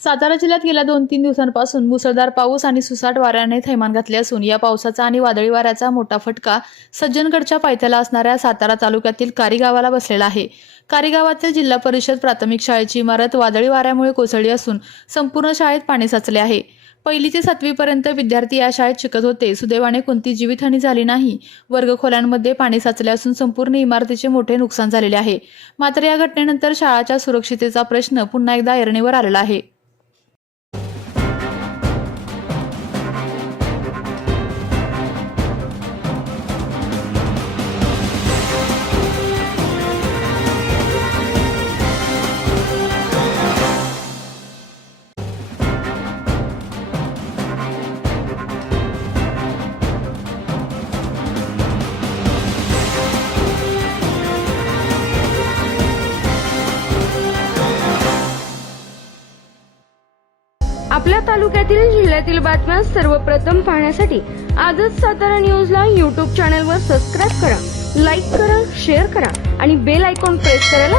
सातारा जिल्ह्यात गेल्या 2-3 दिवसांपासून मुसळधार पाऊस आणि सुसाट वाऱ्याने थैमान घातले असून या पावसाचा आणि वादळी वाऱ्याचा मोठा फटका सज्जनगडच्या पायथ्याला असणाऱ्या सातारा तालुक्यातील कारी गावाला बसलेला आहे। कारी गावातील जिल्हा परिषद प्राथमिक शाळेची इमारत वादळी वाऱ्यामुळे कोसळली असून संपूर्ण शाळेत पाणी साचले आहे। 1ली ते 7वी पर्यंत विद्यार्थी या शाळेत शिकत होते। सुदैवाने कोणती जीवितहानी झाली नाही। वर्गखोल्यांमध्ये पाणी साचले असून संपूर्ण इमारतीचे मोठे नुकसान झालेले आहे। मात्र या घटनेनंतर शाळाच्या सुरक्षिततेचा प्रश्न पुन्हा एकदा ऐरणीवर आलेला आहे। आपल्या तालुक्यातील जिल्ह्यातील बातम्या सर्वप्रथम पाहण्यासाठी आजच सातारा न्यूजला YouTube चॅनलवर सबस्क्राइब करा, लाईक करा, शेअर करा आणि बेल आयकॉन प्रेस करायला